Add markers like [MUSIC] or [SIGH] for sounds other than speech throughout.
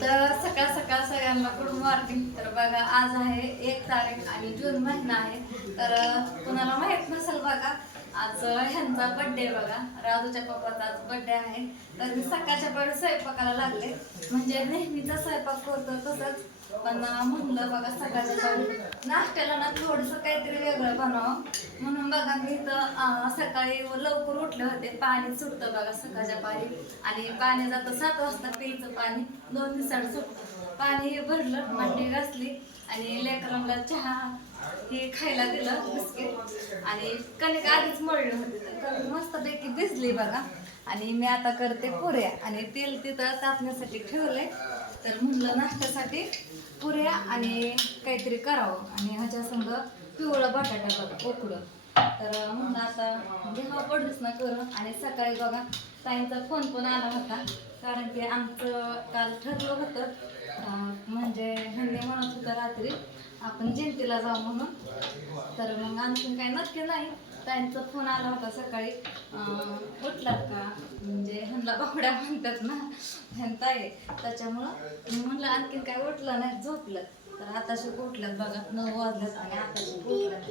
तर सकाळ सकाळ सगळ्यांना गुड मॉर्निंग. तर बघा आज आहे एक तारीख आणि जून महिना आहे. तर कुणाला माहीत नसेल बघा आज ह्यांचा बड्डे बघा. राजूच्या पप्पाचा आज बड्डे आहे. तर सकाळच्या वेळी स्वयंपाकाला लागले. म्हणजे नेहमीचा स्वयंपाक करतो तसंच. पण म्हणलं बघा सकाळच्या वेळी नाश्त्याला ना थोडंसं काहीतरी वेगळं बनवावं म्हणून बघा मी इथं सकाळी लवकर उठले होते. पाणी सुटतं बघा सकाळच्या पाणी आणि पाणी जातं सात वाजता प्यायचं पाणी. दोन दिवसाड सुटतं पाणी भरलं मांडी घासली. आणि लेकरांना चहा हे खायला दिलं बिस्किट. आणि कणिक आधीच मळलं होते. तर मस्त मस्तपैकी भिजली बघा. आणि मी आता करते पुऱ्या. आणि तेल तिथं तापण्यासाठी ठेवलंय. तर म्हणलं नाश्त्यासाठी पुऱ्या आणि काहीतरी करावं. आणि ह्याच्या संग पिवळं बटाटा उकडं. तर म्हणलं आता जेव्हा पडूच ना करू आणि सकाळी बघा ताईंचा फोन पण आला होता. कारण की आमचं काल ठरलं होतं म्हणजे ह्यांनी म्हणत होतं रात्री आपण जयंतीला जाऊ म्हणून. तर मग आणखीन काही नक्की नाही. त्यांचा फोन आला होता सकाळी. उठलात का? म्हणजे ह्यांना बावड्या म्हणतात ना ह्यांता आहे त्याच्यामुळं म्हणलं आणखीन काय उठलं नाही झोपलं. तर आताशी उठल्यात बघा नऊ वाजल्यात आणि आताशी उठल्यात.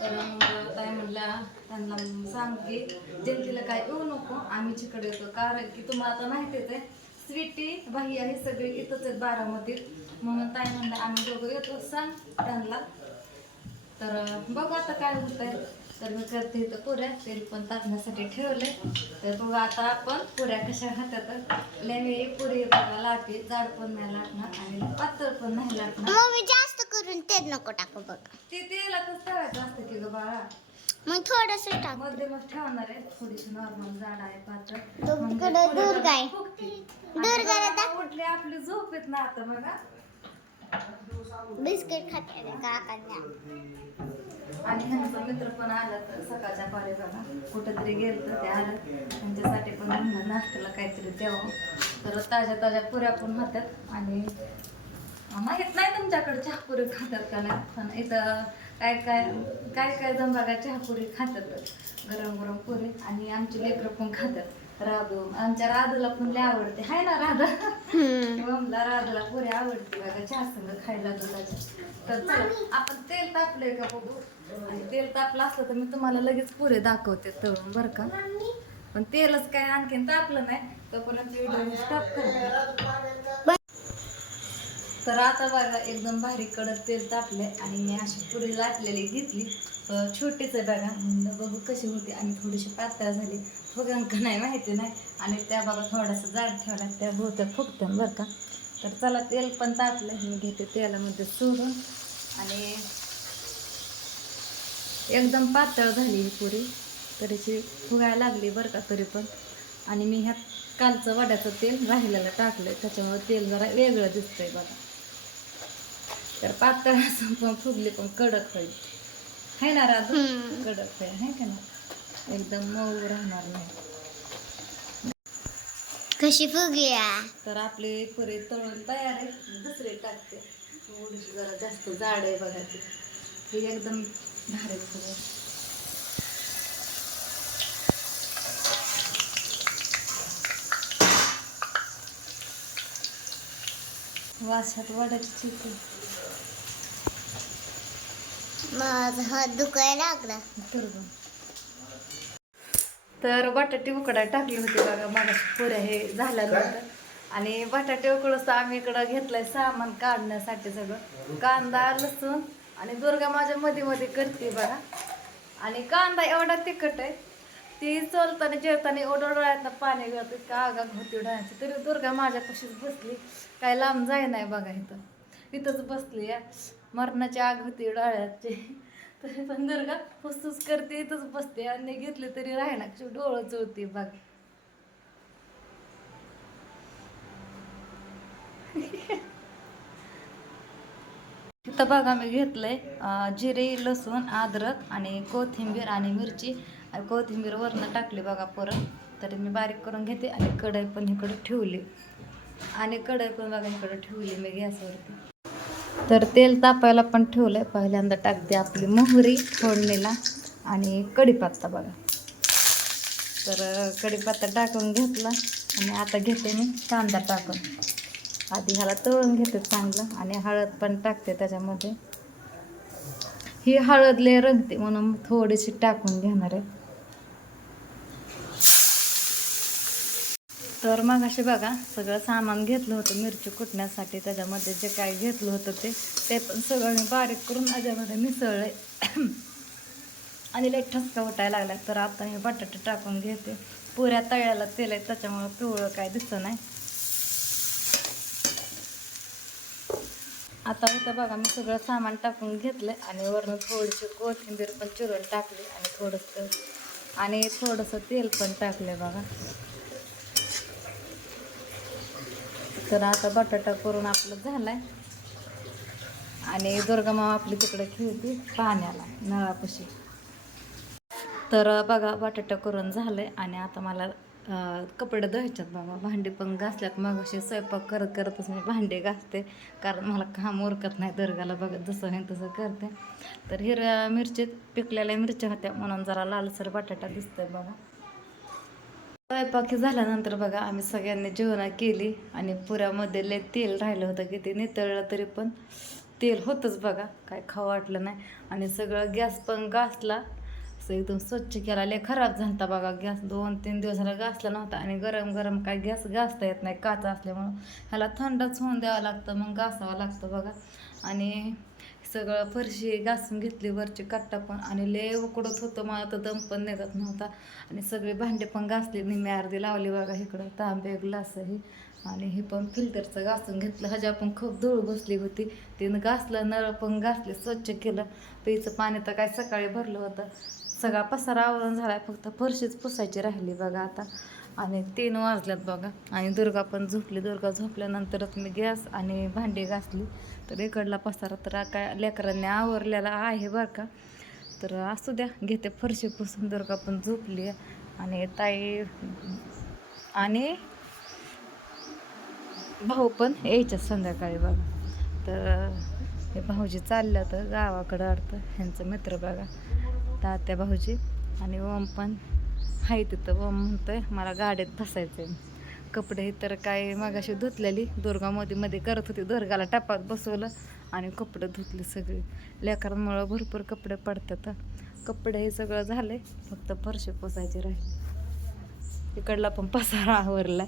तर मग काय म्हणल्या त्यांना सांग की जयंतीला काय येऊ नको आम्ही तिकडे येतो. कारण की तुम्हाला आता माहितीच आहे स्वीटी भाई हे सगळे इथंच आहेत बारामतीत म्हणून ताई म्हणलं आम्ही दोघं येतो सांग त्यांना. तर बघू आता काय होत आहे तर मी करते इथं पुऱ्या तेल पण टाकण्यासाठी ठेवले तर बघू आता आपण पुऱ्या कशा खातात. लेणी पुरी बघा लाटे जाड पण नाही लागणार आणि पातळ पण नाही लागणार. जास्त करून ते नको टाकू बघ. ते तेलातच तळायचं असतं की ग बाळा. मग थोडस टाक. मध्यमच ठेवणार आहे. थोडीशी नॉर्मल जाड आहे पातळ. दूर काय? दूर? उठली आपली झोप येत ना आता बघा. बिस्किट खाते काकांना. आणि ह्यांचा मित्र पण आला तर सकाळच्या पारी कुठंतरी गेलं तर ते आलं. त्यांच्यासाठी पण म्हणलं नाश्त्याला काहीतरी द्यावं. तर ताज्या ताज्या पुऱ्या पण खात्यात. आणि माहीत नाही तुमच्याकडे चहापुरी खातात का नाही पण इथं काय काय काय काय जमबागा चहापुरी खातात. गरम गरम पुरी. आणि आमचे लेकरं पण खातात. राधू. आमच्या राधूला पण लय आवडते. हाय ना राधा? मला राधाला पुरी आवडते बघा. चहा संग खायला दुधाच्या. तर चला आपण तेल तापलंय का बघू? आणि तेल तापलं असलं तर मी तुम्हाला लगेच पुरे दाखवते तळून बरं का? पण तेलच काय आणखीन तापलं नाही. तोपर्यंत व्हिडिओ स्टॉप करते. तर आता बघा एकदम भारी कडक तेल तापले आणि मी अशी पुरी लाटलेली घेतली. छोटीच आहे बघा म्हणलं बघू कशी होती आणि थोडीशी पातळ झाली. फुगन नाही माहिती नाही. आणि त्या बघा थोडासा जाड ठेवला त्या बहुत्या फुगत्या बरं का. तर चला तेल पण तापलं मी घेते तेलामध्ये सोडून आणि एकदम पातळ झाली ही पुरी. तरीची फुगायला लागली बरं का तरी पण. आणि मी ह्यात कालचं वड्याचं तेल राहिलेलं टाकलं त्याच्यामुळे तेल जरा वेगळं दिसतंय बघा. तर पातळ असं पण फुगली पण कडक होईल. है ना राधू. कडक होईल है का ना एकदम मऊ राहणार नाही. कशी फुगल्या? तर आपली पुरी तळून तयार आहे दुसरी टाकते. थोडीशी जरा जास्त जाड आहे बघा ती. ही एकदम भारी आहे. वासात वडाची चिकन. माझा हात दुखायला लागला. तुरबन तर बटाटे उकडाय टाकली होती बघा मला पुऱ्या हे झाल्यानंतर आणि बटाटे उकडूस आम्ही इकडं घेतलंय सामान काढण्यासाठी सगळं. कांदा लसूण आणि दुर्गा माझ्या मध्ये मध्ये करते बघा. आणि कांदा एवढा तिखट आहे ती चलताना जेवताना एवढं डोळ्यातनं पाणी गळत इतका आगाग होती डोळ्याची? तरी दुर्गा माझ्यापाशीच बसली. काय लांब जाय नाही बघा इथं. इथंच बसली या मरणाची आग होती डोळ्याची. तरी पण दुर्गा फुसफुस करते इथंच बसते आणि घेतली तरी राहणार. ना डोळं चोळते बघ इथं बघा मी घेतलंय जिरे लसूण अद्रक आणि कोथिंबीर आणि मिरची. आणि कोथिंबीर वरनं टाकली बघा परत. तरी मी बारीक करून घेते आणि कढई पण इकडे ठेवली. आणि कढई पण बघा इकडे ठेवली मी गॅसवरती. तर तेल तापायला पण ठेवलं आहे पहिल्यांदा टाकते आपली मोहरी फोडणीला आणि कढीपत्ता बघा. तर कढीपत्ता टाकून घेतला आणि आता घेते मी कांदा टाकून. आधी ह्याला तळून घेते चांगलं आणि हळद पण टाकते त्याच्यामध्ये. ही हळद लय रंगते म्हणून थोडीशी टाकून घेणार आहे. तर मग असे बघा सगळं सामान घेतलं होतं मिरची कुटण्यासाठी त्याच्यामध्ये जे काय घेतलं होतं ते ते पण सगळं मी बारीक करून त्याच्यामध्ये मिसळले आणि लई ठसका उठायला लागला तर आता मी बटाटे टाकून घेते. पुऱ्या तळ्याला तेल आहे त्याच्यामुळं पिवळं काय दिसत नाही. आता इथं बघा मी सगळं सामान टाकून घेतलं आणि वरून थोडीशी कोथिंबीर पण चिरून टाकली आणि थोडंसं आणि थोडंसं तेल पण टाकलं बघा. तर आता बटाटा करून आपलं झालाय. आणि दुर्गामा आपली तिकडे खेळते पाण्याला नळापाशी. तर बघा बटाटा करून झालंय. आणि आता मला कपडे धुवायच्यात बाबा. भांडी पण घासल्यात. मग असे स्वयंपाक करत करतच मी भांडे घासते. कारण मला काम उरकत नाही दुर्गाला बघत. जसं होईल तसं करते. तर हिरव्या मिरचीत पिकलेल्या मिरच्या होत्या. म्हणून जरा लालसर बटाटा दिसतोय बघा. स्वयंपाकी झाल्यानंतर बघा आम्ही सगळ्यांनी जेवण केली आणि पुऱ्यामध्ये लय तेल राहिलं होतं की ते नितळलं तरी पण तेल होतंच बघा काय खावं वाटलं नाही. आणि सगळं गॅस पण घासला. असं एकदम स्वच्छ केला. लय खराब झाला बघा गॅस. दोन तीन दिवस झाला घासला नव्हता आणि गरम गरम काय गॅस घासता येत नाही काचा असल्यामुळं. ह्याला थंडच होऊन द्यावं लागतं मग घासावं लागतं बघा. आणि सगळं फरशी घासून घेतली वरची कट्टा पण. आणि लय उकडत होतं मला तर दम पण निघत नव्हता. आणि सगळे भांडे पण घासले निम्मी अर्धी लावली बघा इकडं तांबे ग्लासही. आणि हे पण फिल्टरचं घासून घेतलं. ह्याच्या पण खूप धूळ बसली होती. तिनं घासलं नळ पण घासले स्वच्छ केलं. प्यायचं पाणी तर काय सकाळी भरलं होतं. सगळा पसारा आवरण झाला फक्त फरशीच पुसायची राहिली बघा आता. आणि तीन वाजल्यात बघा. आणि दुर्गा पण झोपली. दुर्गा झोपल्यानंतरच मी गॅस आणि भांडी घासली. तर इकडला पसारा तर काय लेकरांनी आवरलेला आहे बरं का. तर असू द्या घेते फरशी पुसून दुर्गा पण झोपली आणि ताई आणि भाऊ पण यायच्या संध्याकाळी बघा. तर हे भाऊजी चाललं तर गावाकडं अडतं ह्यांचं मित्र बघा. तात्या भाऊजी आणि ओम पण आहे तिथं. ओम म्हणतोय मला गाडीत बसायचं आहे कपडे तर काय मागाशी धुतलेली. दुर्गा मोदीमध्ये करत होती. दुर्गाला टपात बसवलं आणि कपडे धुतले सगळे. लेकरांमुळं भरपूर कपडे पडतात. कपडे हे सगळं झाले फक्त फरशी पोसायचे राहिले. इकडला पण पसारा आवरला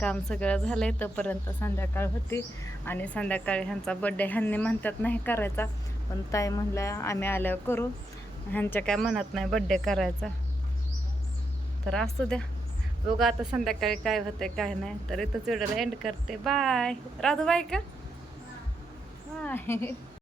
काम सगळं झालंय. तोपर्यंत संध्याकाळ होती. आणि संध्याकाळी ह्यांचा बड्डे ह्यांनी म्हणतात नाही करायचा. पण ताई म्हणल्या आम्ही आल्यावर करू. ह्यांच्या काय म्हणत नाही बड्डे करायचा. तर असू द्या. बघू आता संध्याकाळी काय होतंय काय नाही. तर इथंच व्हिडिओला एंड करते. बाय राधू बाय का? बाय [LAUGHS]